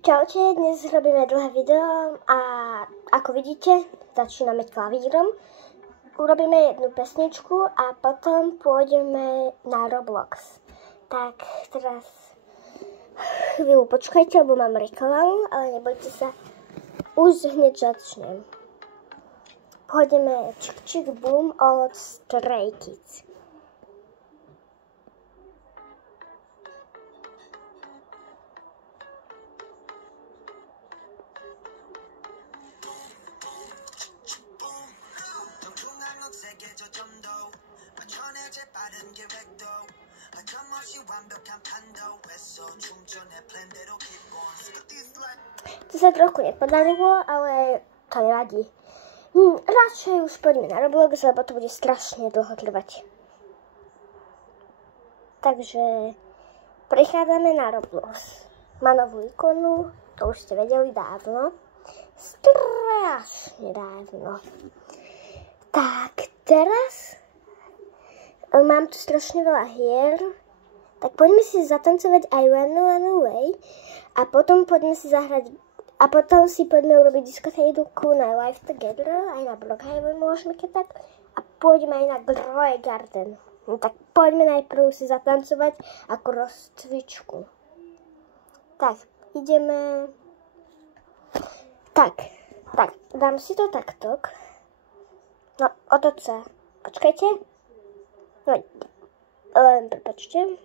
Čaute, dnes robíme dlhé video a ako vidíte, začíname klavírom. Urobíme jednu pesničku a potom pôjdeme na Roblox. Tak, teraz chvíľu počkajte, lebo mám reklamu, ale nebojte sa, už hneď začnem. Pôjdeme Chick Chick Boom od Stray Kids. To sa trochu nepodarilo, ale to nevadí. Radšej už poďme na Roblox, lebo to bude strašne dlho trvať. Takže prechádzame na Roblox. Má novú ikonu, to už ste vedeli dávno. Strašne dávno. Tak, teraz mám tu strašne veľa hier. Tak poďme si zatancovať I Run Away a potom poďme si zahrať a potom si poďme urobiť diskotéku na Live Together, aj na Brookhaven môžeme keď tak a poďme aj na Grow Garden. No tak poďme najprv si zatancovať ako rozcvičku. Tak, ideme. Tak, dám si to takto. No, otoč sa. Počkajte. No, prepáčte.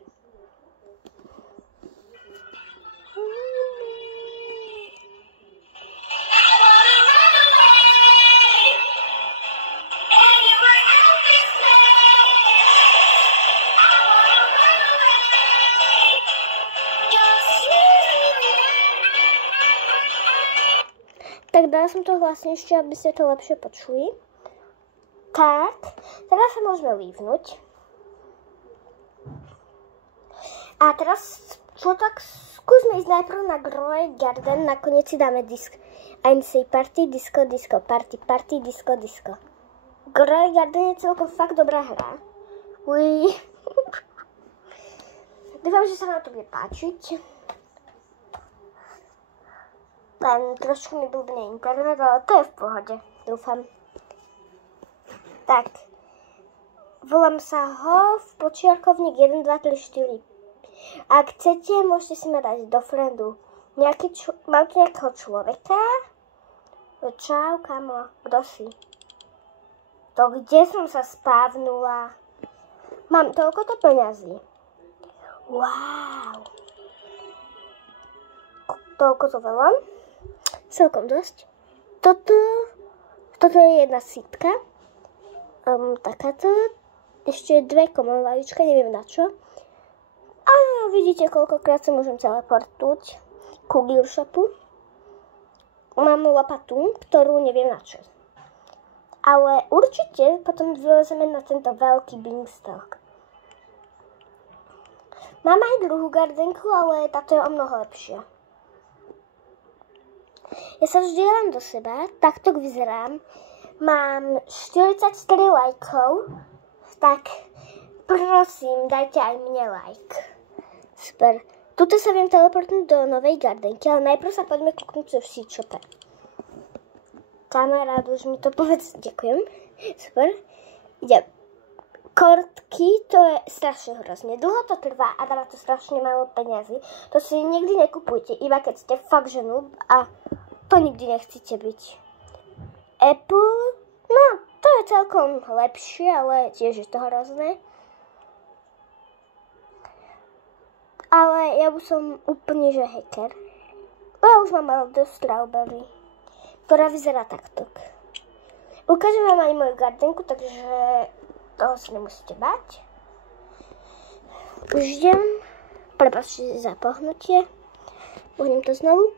Tak dala som to hlasnejšie, aby ste to lepšie počuli. Tak, teraz sa môžeme lívnuť. A teraz, čo tak, skúsme ísť najprv na Grow Garden, nakoniec si dáme disk. I'm say party, disco, disco, party, party, disco, disco. Grow Garden je celkom fakt dobrá hra. Uj. Dúfam, že sa nám to bude páčiť. Len trošku mi blbne internet, ale to je v pohode, dúfam. Tak, volám sa ho v počiarkovník 1, 2, 3, 4. Ak chcete, môžete si ma dať do friendu. Mám tu nejakého človeka? Čau, kamo, kto si? To kde som sa spávnula? Mám toľkoto peňazí. Wow. Toľko to veľa? Celkom dosť. Toto je jedna sípka. Takáto. Ešte dve common vajíčka, neviem na čo. A vidíte, koľkokrát sa môžem teleportnúť ku gear shopu. Mám lopatu, ktorú neviem na čo. Ale určite potom vylezeme na tento veľký beanstalk. Mám aj druhú gardenku, ale táto je o mnoho lepšia. Ja sa vždy dám do seba, takto vyzerám. Mám 43 lajkov, tak prosím, dajte aj mne like. Super. Tuto sa viem teleportnúť do novej gardenky, ale najprv sa poďme kúknúť si čo tak. Kamarát, už mi to povedz. Ďakujem. Super. Ide. Kortky, to je strašne hrozne. Dlho to trvá a dáva to strašne málo peniazy. To si nikdy nekupujte, iba keď ste fakt že noob a to nikdy nechcete byť. Apple, no to je celkom lepšie, ale tiež je to hrozné. Ale ja už som úplne že hacker. Ja už mám ale dosť strawberry, ktorá vyzerá takto. Ukážem vám aj moju gardenku, takže toho si nemusíte bať. Už idem. Prepáčte za pohnutie. Uhniem to znovu.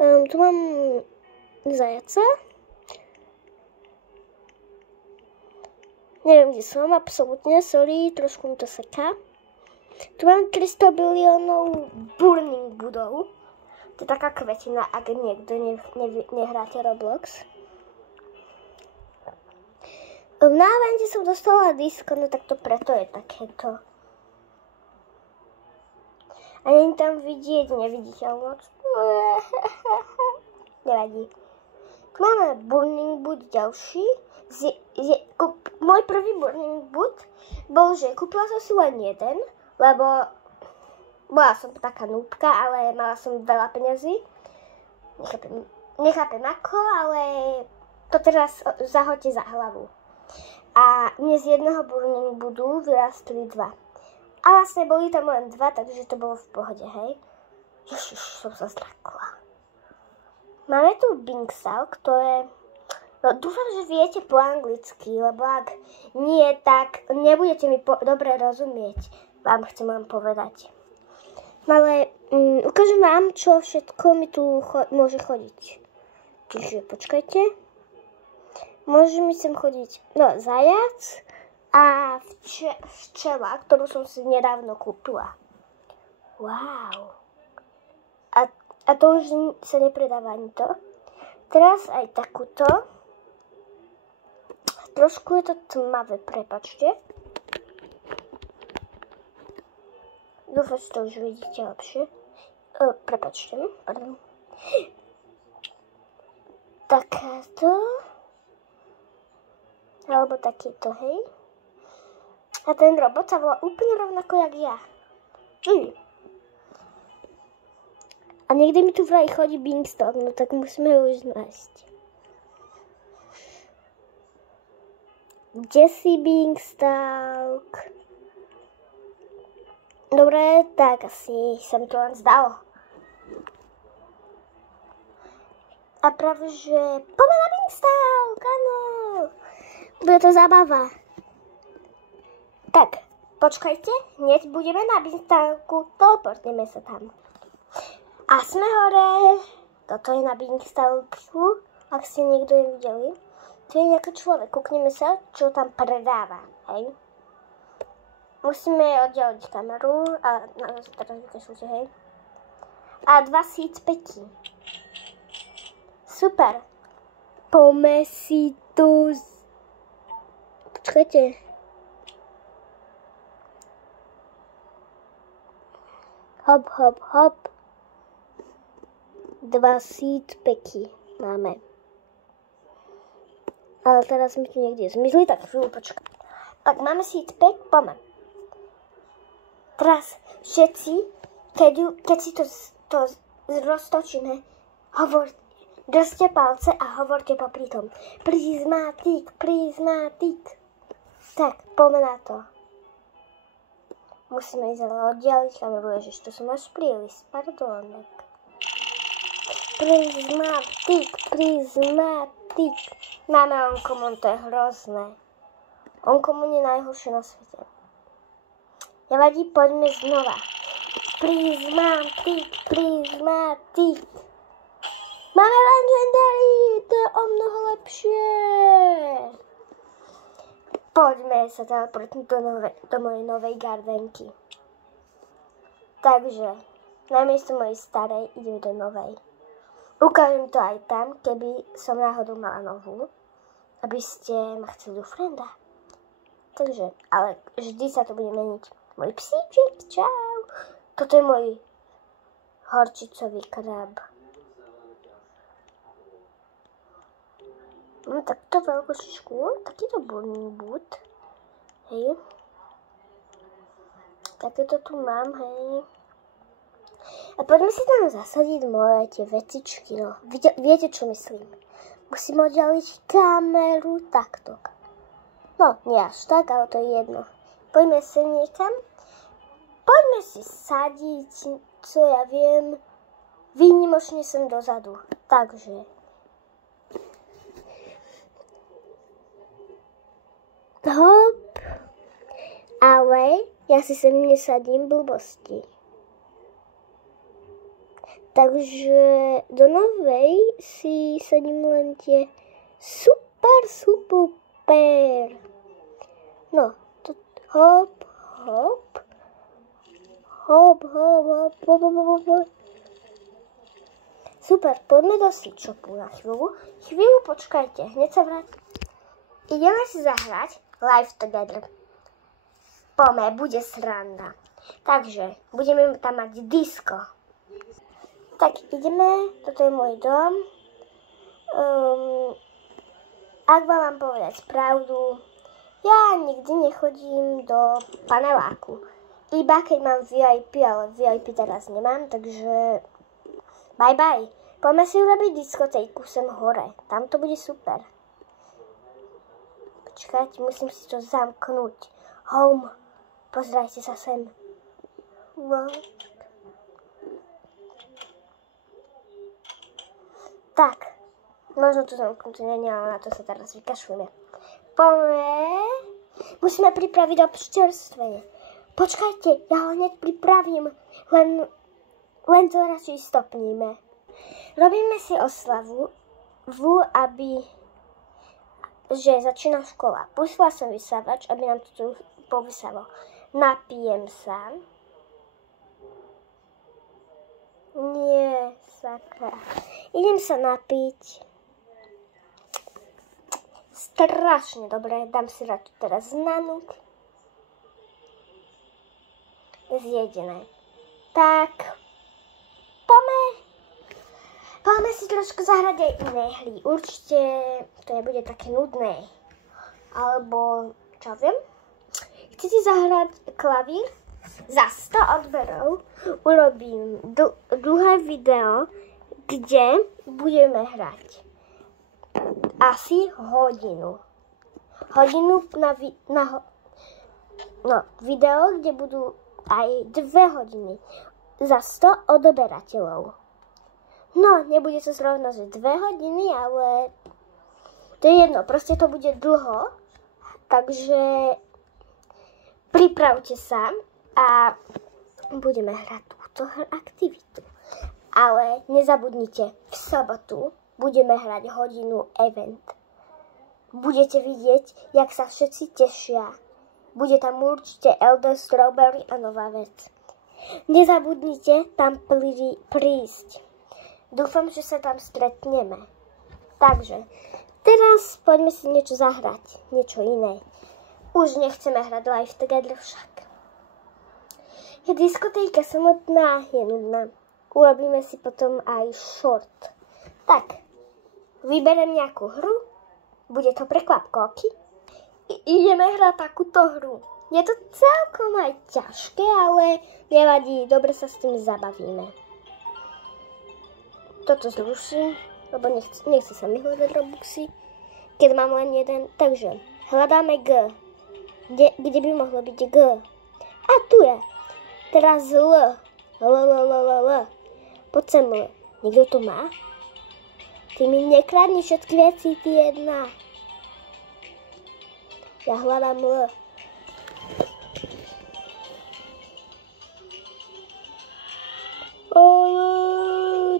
Tu mám zajaca. Neviem, kde som, absolútne, sorry, trošku mi to seká. Tu mám 300 biliónov burning budov. To je taká kvetina, ak niekto nehráte Roblox. V návente som dostala disko, no tak to preto je takéto. A nie tam vidieť neviditeľnosť. Nevadí. Máme Burning Boot ďalší. Môj prvý Burning Boot bol, že kúpila som si len jeden, lebo bola som taká núbka, ale mala som veľa peňazí. Nechápem ako, ale to teraz zahoďte za hlavu. A mne z jedného Burning Bootu vyrastli 2. A vlastne boli tam len 2, takže to bolo v pohode, hej. Ježiš, som sa zlakla. Máme tu Binksal, ktoré... No dúfam, že viete po anglicky, lebo ak nie, tak nebudete mi dobre rozumieť. Vám chcem len povedať. Ale ukážem vám, čo všetko mi tu môže chodiť. Čiže počkajte. Môže mi sem chodiť zajac a včela, ktorú som si nedávno kúpila. Wow. A to už sa nepredáva ani to. Teraz aj takúto. Trošku je to tmavé, prepáčte. Dúfam, že to už vidíte lepšie. Prepáčte, pardon. Takáto. Alebo takýto, hej. A ten robot sa volá úplne rovnako, jak ja. A niekde mi tu vraj chodí Bingstalk, no tak musíme ho už nájsť. Kde si Bingstalk? Dobre, tak asi sa mi to len zdalo. A práve, že poďme na Bingstalk, áno. Bude to zábava. Tak, počkajte, hneď budeme na Bingstalku, teleportneme sa tam. A sme hore. Toto je na Bingstalku, ak ste niekto nevideli. To je nejaký človek. Kúkneme sa, čo tam predáva. Hej. Musíme oddeliť kameru. A teraz vykašľujte, hej. A 2 seedpacky. Super. Poďme si tu... Počkajte. Hop, hop, hop. 2 seedpacky máme. Ale teraz mi tu niekde zmizli, tak chvíľu počkaj. Tak máme seedpack, poďme. Teraz všetci, keď si to roztočíme, držte palce a hovorte popri tom. Prismatik, prismatik. Tak, poďme na to. Musíme ísť ale oddialiť kameru, ježiš, to som až príliš, pardon. Prismatik, prismatik. Máme Oncommon, to je hrozné. Oncommon je najhoršie na svete. Nevadí, poďme znova. Prismatik, prismatik. Máme Legendary, to je o mnoho lepšie. Poďme sa teleportnúť do mojej novej gardenky. Takže, namiesto mojej starej idem do novej. Ukážem to aj tam, keby som náhodou mala novú, aby ste ma chceli do frenda. Takže, ale vždy sa to bude meniť. Môj psíčik, čau. Toto je môj horčicový krab. Mám takto veľkú šišku, takýto Burning Boot. Hej. Takéto tu mám, hej. A poďme si tam zasadiť moje tie vecičky, no. Viete, čo myslím? Musím oddeliť kameru takto. No, nie až tak, ale to je jedno. Poďme sem niekam. Poďme si sadiť, co ja viem, výnimočne sem dozadu. Takže. Hop. Ale ja si sem nesadím blbosti. Takže do novej si sadím len tie super. No, to hop. Super, poďme do Seedshopu na chvíľu. Chvíľu počkajte, hneď sa vráť. Ideme si zahrať Live Together. Poďme, bude sranda. Takže budeme tam mať disko. Tak ideme, toto je môj dom. Ak vám mám povedať pravdu, ja nikdy nechodím do paneláku. Iba keď mám VIP, ale VIP teraz nemám, takže bye bye. Poďme si urobiť diskotéku sem hore. Tam to bude super. Počkajte, musím si to zamknúť. Home. Pozrajte sa sem. Wow. Tak. Možno to zamknúť nie, ale na to sa teraz vykašľujeme. Poďme. Musíme pripraviť občerstvenie. Počkajte, ja ho hneď pripravím. Len to radšej stopníme. Robíme si oslavu, že začína škola. Pustila som vysávač, aby nám to tu povysávalo. Napijem sa. Nie, sakra. Idem sa napiť. Strašne dobre, dám si radšej teraz nanúk. Zjedené. Tak, poďme si trošku zahrať aj iné hry. Určite to nebude také nudné. Alebo, čo viem, chcete zahrať klavír? Za 100 odberov urobím druhé video, kde budeme hrať asi hodinu. Hodinu video, kde budú aj 2 hodiny za 100 odberateľov. No, nebude to zrovna, že 2 hodiny, ale to je jedno, proste to bude dlho, takže pripravte sa a budeme hrať túto aktivitu. Ale nezabudnite, v sobotu budeme hrať hodinu event. Budete vidieť, jak sa všetci tešia. Bude tam určite Elder Strawberry a nová vec. Nezabudnite tam prísť. Dúfam, že sa tam stretneme. Takže, teraz poďme si niečo zahrať. Niečo iné. Už nechceme hrať Live Together však. Diskotéka samotná je nudná. Urobíme si potom aj short. Tak, vyberiem nejakú hru. Bude to prekvapkovky. Ideme hrať takúto hru. Je to celkom aj ťažké, ale nevadí, dobre sa s tým zabavíme. Toto zruším, lebo nechce sa mi hľadať Robuxy, keď mám len jeden. Takže, hľadáme G. Kde by mohlo byť G? A tu je. Teraz L. Poď sem L. Niekto to má? Ty mi nekradni všetky veci, ty jedna. Ja hľadám L.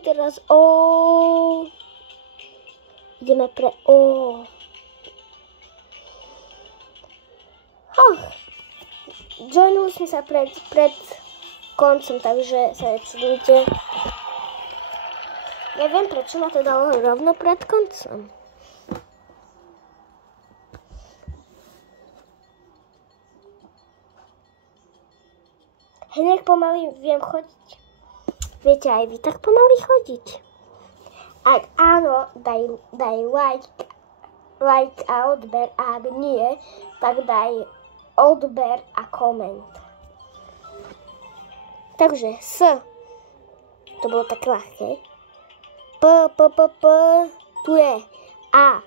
Teraz O. Ideme pre O. Joinuli sme sa pred koncom, takže sa nečudujte. Neviem, prečo ma to dalo rovno pred koncom. Hneď pomaly viem chodiť. Viete aj vy tak pomaly chodiť. Ak áno, daj like a odber, a ak nie, tak daj odber a koment. Takže S. To bolo tak ľahké. P. Tu je A.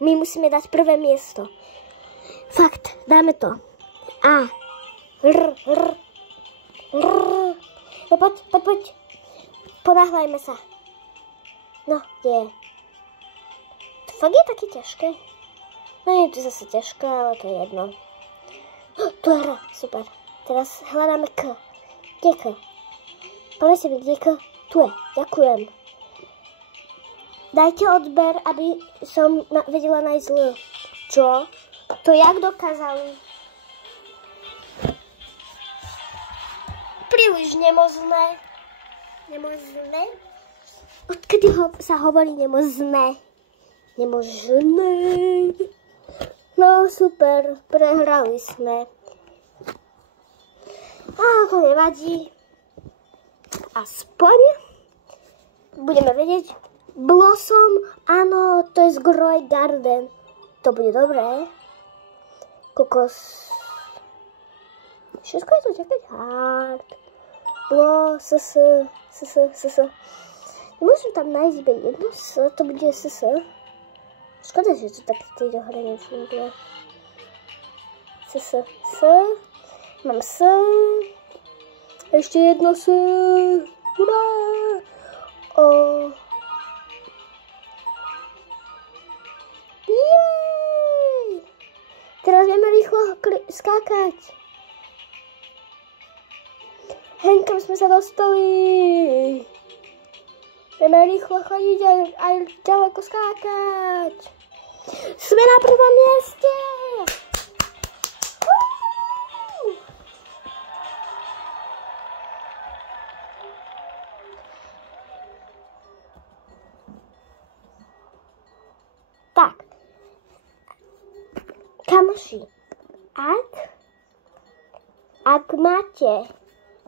My musíme dať prvé miesto. Fakt, dáme to. A. R. No poď. Ponáhľajme sa. No, kde je? To fakt je také ťažké. No nie je to zase ťažké, ale to je jedno. Tu je R, super. Teraz hľadáme K. Kde je K? Povedzte mi, kde je K? Tu je, ďakujem. Dajte odber, aby som vedela nájsť L. Čo? To jak dokázali? Príliš nemožné. Nemožné? Odkedy sa hovorí nemožné? Nemožné. No super, prehrali sme. Ale to nevadí. Aspoň budeme vedieť. Blossom, áno, to je z Grow Garden. To bude dobré. Kokos. Všetko je to také hard. S. Môžem tam nájsť iba jedno S, to bude S. Škoda, že to tak v tejto hre nefunguje. S. Mám S. Ešte jedno S. Hurá! Jej! Teraz vieme rýchlo skákať. Hen, kam sme sa dostali. Vieme rýchlo chodiť aj ďaleko skákať. Sme na prvom mieste. Tak. Kamoši, ak máte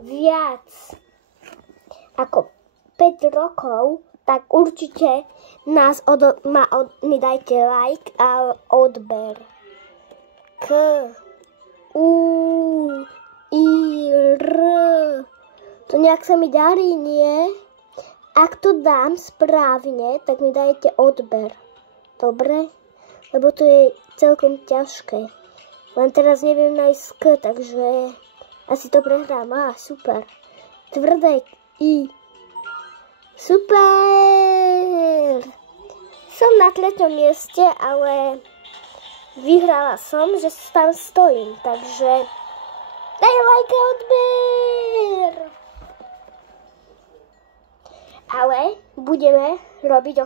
viac ako 5 rokov, tak určite mi dajte like a odber. To nejak sa mi darí, nie? Ak to dám správne, tak mi dajte odber. Dobre? Lebo to je celkom ťažké. Len teraz neviem nájsť takže asi to prehrám. Super. Tvrdé I. Super! Som na 3. mieste, ale vyhrala som, že tam stojím. Takže daj like a odber! Ale budeme robiť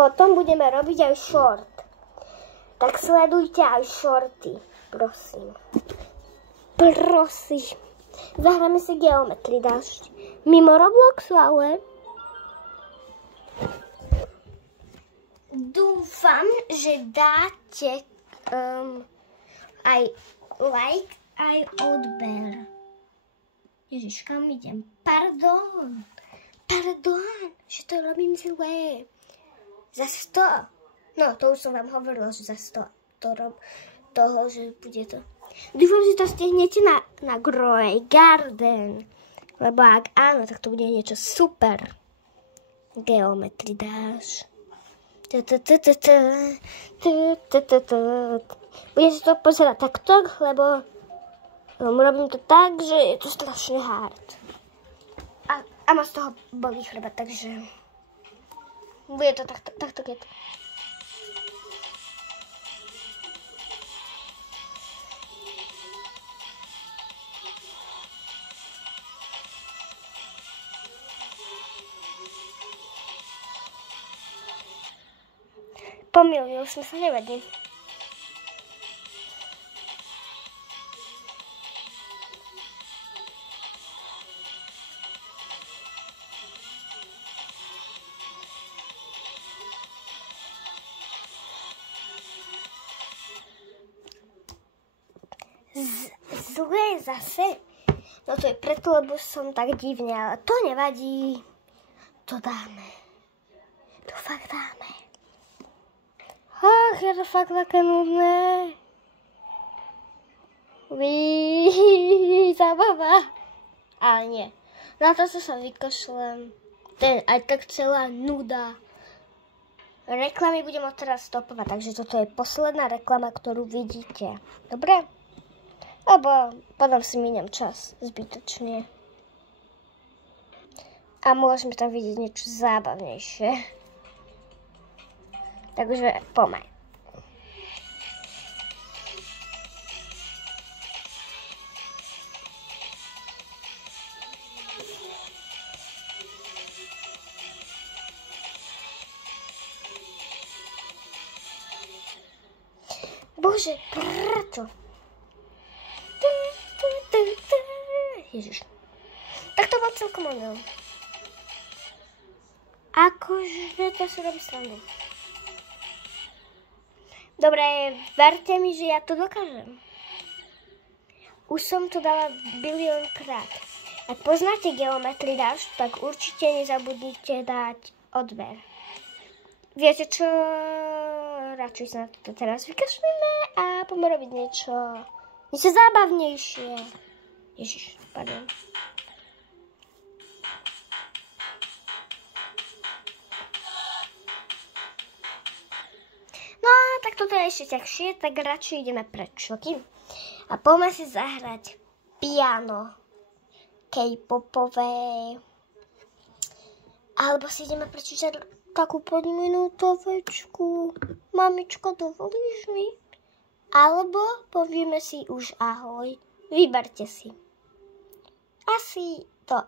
potom budeme robiť aj short. Tak sledujte aj shorty, prosím. Prosím. Zahráme si Geometry Dash. Mimo Robloxu, ale dúfam, že dáte aj like, aj odber. Ježiš, kam idem? Pardon, že to robím zlé. Za 100. No, to už som vám hovorila, že za 100 toho, že bude to. Dúfam, že to stihnete na Grow Garden. Lebo ak áno, tak to bude niečo super. Geometry Dash. Budem si to pozerať takto, lebo robím to tak, že je to strašne hard. A ma z toho bolí chleba, takže bude to takto keď. Pomýlil som sa, nevadí. Zlé zase. No to je preto, lebo som tak divne, ale to nevadí. To dáme. To fakt dáme. Ach, je to fakt také nudné. Zábava. Ale nie. Na to sa vykašlem. Ten aj tak celá nuda. Reklamy budem od teraz stopovať, takže toto je posledná reklama, ktorú vidíte. Dobre? Lebo potom si miniem čas zbytočne. A môžeme tam vidieť niečo zábavnejšie. Takže poďme. Bože, prečo? Ježiš. Tak to bol celkom ono. Akože to si robí srandu. Dobre, verte mi, že ja to dokážem. Už som to dala biliónkrát. Ak poznáte Geometry Dash, tak určite nezabudnite dať odber. Viete čo? Radšej sa na to teraz vykašlíme a poďme robiť niečo zábavnejšie. Ježiš, pardon. No a tak toto je ešte ťažšie, tak radšej ideme preč, ok? A poďme si zahrať piano K-popové. Alebo si ideme prečítať takú podminútovečku. Mamičko, dovolíš mi? Alebo povieme si už ahoj. Vyberte si. Asi